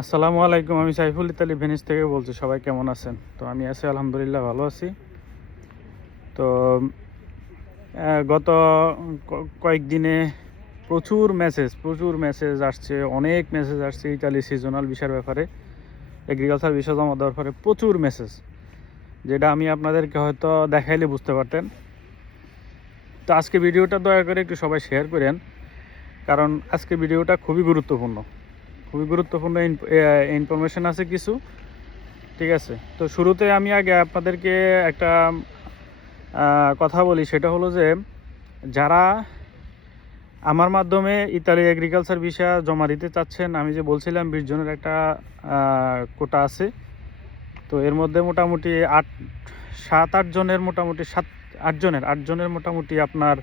আসসালামু আলাইকুম, আমি সাইফুল ইতালি ভেনিস থেকে বলছি, সবাই কেমন আছেন? তো আমি আছি, আলহামদুলিল্লাহ ভালো আছি। তো গত কয়েকদিনে প্রচুর মেসেজ প্রচুর মেসেজ আসছে, অনেক মেসেজ আসছে ইতালি সিজনাল বিষয়ের ব্যাপারে এগ্রিকালচার বিষয় জমা দেওয়ার পরে প্রচুর মেসেজ যেটা আমি আপনাদেরকে হয়তো দেখাইলে বুঝতে পারতেন। তো আজকে ভিডিওটা দয়া করে একটু সবাই শেয়ার করেন, কারণ আজকে ভিডিওটা খুবই গুরুত্বপূর্ণ। খুবই গুরুত্বপূর্ণ ইনফরমেশন আছে কিছু। ঠিক আছে? তো শুরুতে আমি আগে আপনাদেরকে একটা কথা বলি, সেটা হলো যে যারা আমার মাধ্যমে ইতালি এগ্রিকালচার ভিসা জমা দিতে চাচ্ছেন, আমি যে বলছিলাম বিশ জনের একটা কোটা আছে, তো এর মধ্যে মোটামুটি আট, সাত, আট জনের মোটামুটি সাত, আট জনের আট জনের মোটামুটি আপনার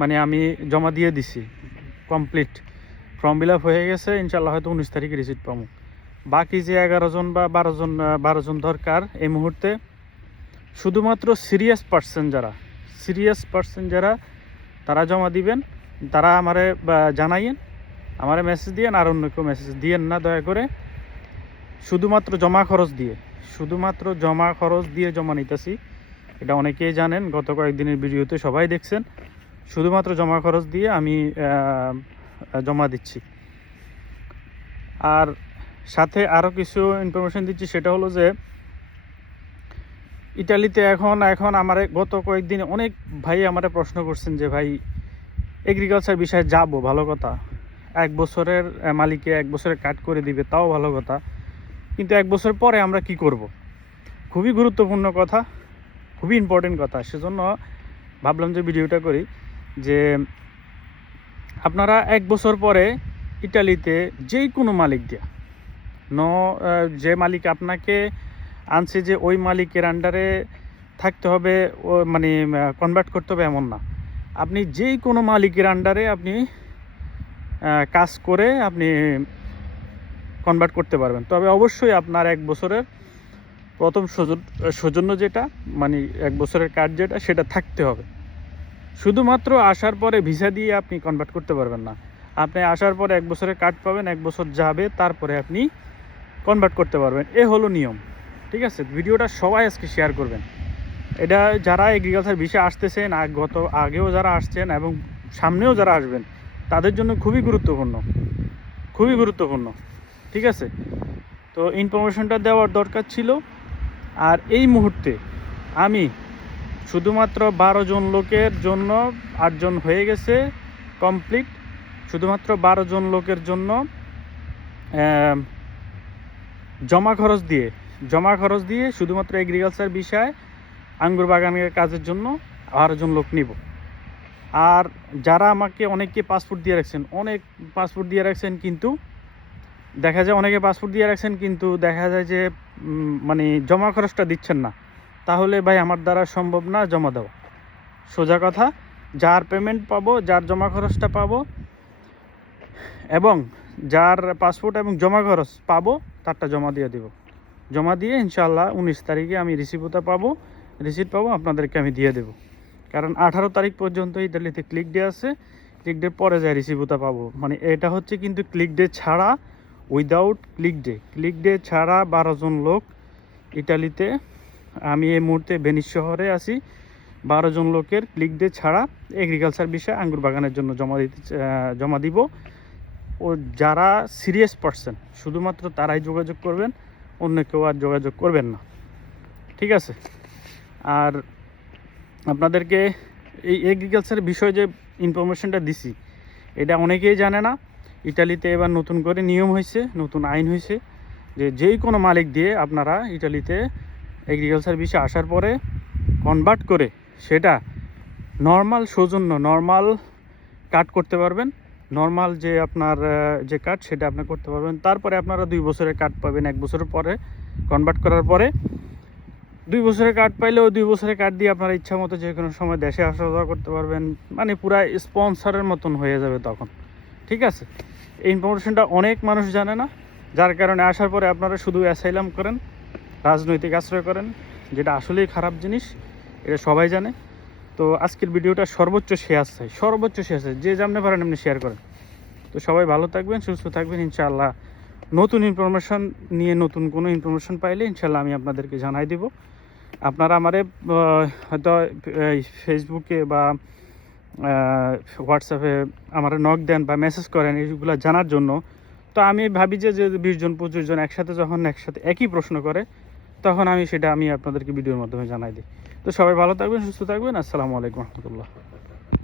মানে আমি জমা দিয়ে দিছি কমপ্লিট ফর্ম ফিল হয়ে গেছে ইনশাল্লাহ হয়তো উনিশ তারিখে রিসিট পাবো। বাকি যে এগারো জন বা বারো জন বারো জন দরকার এই মুহূর্তে, শুধুমাত্র সিরিয়াস পার্সন যারা সিরিয়াস পার্সন যারা, তারা জমা দিবেন, তারা আমারে জানাইয়েন, আমারে মেসেজ দিয়েন, আর অন্য কেউ মেসেজ দিয়েন না, দয়া করে। শুধুমাত্র জমা খরচ দিয়ে, শুধুমাত্র জমা খরচ দিয়ে জমা নিতেছি। এটা অনেকেই জানেন, গত কয়েকদিনের ভিডিওতে সবাই দেখছেন। শুধুমাত্র জমা খরচ দিয়ে আমি জমা দিচ্ছি। আর সাথে আরও কিছু ইনফরমেশন দিচ্ছি, সেটা হলো যে, ইটালিতে এখন এখন আমার গত কয়েকদিন অনেক ভাই আমারে প্রশ্ন করছেন যে, ভাই এগ্রিকালচার বিষয়ে যাব, ভালো কথা। এক বছরের মালিকে এক বছরের কাট করে দিবে, তাও ভালো কথা। কিন্তু এক বছর পরে আমরা কি করব? খুবই গুরুত্বপূর্ণ কথা, খুবই ইম্পর্টেন্ট কথা। সেজন্য ভাবলাম যে ভিডিওটা করি যে আপনারা এক বছর পরে ইটালিতে যেই কোনো মালিক দিয়া ন যে মালিক আপনাকে আনছে যে ওই মালিকের আন্ডারে থাকতে হবে মানে কনভার্ট করতে হবে এমন না। আপনি যেই কোনো মালিকের আন্ডারে আপনি কাজ করে আপনি কনভার্ট করতে পারবেন। তবে অবশ্যই আপনার এক বছরের প্রথম সৌজ- সৌজন্য যেটা মানে এক বছরের কার্ড যেটা, সেটা থাকতে হবে। শুধুমাত্র আসার পরে ভিসা দিয়ে আপনি কনভার্ট করতে পারবেন না। আপনি আসার পরে এক বছরের কার্ড পাবেন, এক বছর যাবে, তারপরে আপনি কনভার্ট করতে পারবেন। এ হলো নিয়ম, ঠিক আছে? ভিডিওটা সবাই আজকে শেয়ার করবেন। এটা যারা এগ্রিকালচার ভিসা আসতেছেন গত আগেও যারা আসছেন এবং সামনেও যারা আসবেন, তাদের জন্য খুবই গুরুত্বপূর্ণ। খুবই গুরুত্বপূর্ণ, ঠিক আছে? তো ইনফরমেশনটা দেওয়ার দরকার ছিল। আর এই মুহূর্তে আমি শুধুমাত্র বারো জন লোকের জন্য আটজন হয়ে গেছে কমপ্লিট। শুধুমাত্র বারো জন লোকের জন্য জমা খরচ দিয়ে, জমা খরচ দিয়ে শুধুমাত্র এগ্রিকালচার বিষয়, আঙ্গুর বাগানের কাজের জন্য বারো জন লোক নিব। আর যারা আমাকে অনেককে পাসপোর্ট দিয়ে রাখছেন, অনেক পাসপোর্ট দিয়ে রাখছেন কিন্তু, দেখা যায় অনেকে পাসপোর্ট দিয়ে রাখছেন কিন্তু দেখা যায় যে মানে জমা খরচটা দিচ্ছেন না। তাহলে ভাই আমার দ্বারা সম্ভব না, জমা দেওয়া সোজা কথা, যার পেমেন্ট পাবো, যার জমা খরচটা পাবো, এবং যার পাসপোর্ট এবং জমা খরচ পাবো, তারটা জমা দিয়ে দেব। জমা দিয়ে ইনশাল্লাহ উনিশ তারিখে আমি রিসিপ্টটা পাবো রিসিপ্ট পাবো, আপনাদেরকে আমি দিয়ে দেবো। কারণ আঠারো তারিখ পর্যন্ত ইতালিতে ক্লিক ডে আছে ক্লিক ডে পরে যায় রিসিপ্টটা পাবো। মানে এটা হচ্ছে কিন্তু ক্লিক ডে ছাড়া without click day click day ছাড়া বারো জন লোক ইটালিতে আমি এই মুহূর্তে ভেনিস শহরে আছি। বারো জন লোকের ক্লিক ডে ছাড়া এগ্রিকালচার বিষয়ে আঙ্গুর বাগানের জন্য জমা দিতে জমা দিব। ও যারা সিরিয়াস পার্সন শুধুমাত্র তারাই যোগাযোগ করবেন, অন্য কেউ আর যোগাযোগ করবেন না। ঠিক আছে? আর আপনাদেরকে এই এগ্রিকালচার বিষয়ে যে ইনফরমেশনটা দিছি, এটা অনেকেই জানে না। ইটালিতে এবার নতুন করে নিয়ম হয়েছে নতুন আইন হয়েছে যে যেই কোনো মালিক দিয়ে আপনারা ইটালিতে এগ্রিকালচার বিষয়ে আসার পরে কনভার্ট করে সেটা নর্মাল সৌজন্য নর্মাল কাট করতে পারবেন। নর্মাল যে আপনার যে কাট সেটা আপনি করতে পারবেন। তারপরে আপনারা দুই বছরের কাট পাবেন। এক বছরের পরে কনভার্ট করার পরে দুই বছরের কার্ড পাইলেও দুই বছরের কার্ড দিয়ে আপনারা ইচ্ছা মতো যে কোনো সময় দেশে আসা যাওয়া করতে পারবেন। মানে পুরা স্পন্সরের মতন হয়ে যাবে তখন। ঠিক আছে? এই ইনফরমেশনটা অনেক মানুষ জানে না। যার কারণে আসার পরে আপনারা শুধু অ্যাসাইলাম করেন। রাজনৈতিক আশ্রয় করেন, যেটা আসলেই খারাপ জিনিস, এটা সবাই জানে। তো আজকের ভিডিওটা সর্বোচ্চ শেয়ার চাই, সর্বোচ্চ শেয়ার চাই, যে যেমনি পারেন এমনি শেয়ার করেন। তো সবাই ভালো থাকবেন, সুস্থ থাকবেন, ইনশাআল্লাহ। নতুন ইনফরমেশন নিয়ে নতুন কোনো ইনফরমেশন পাইলে ইনশাল্লাহ আমি আপনাদেরকে জানাই দিব। আপনারা আমারে হয়তো ফেসবুকে বা হোয়াটসঅ্যাপে আমার নক দেন বা মেসেজ করেন এইগুলো জানার জন্য। তো আমি ভাবি যে যে বিশ জন, পঁচিশ জন একসাথে যখন একসাথে একই প্রশ্ন করে তখন আমি সেটা আমি আপনাদেরকে ভিডিওর মাধ্যমে জানাই দিই। তো সবাই ভালো থাকবেন, সুস্থ থাকবেন। আসসালামু আলাইকুম রহমতুল্লাহ।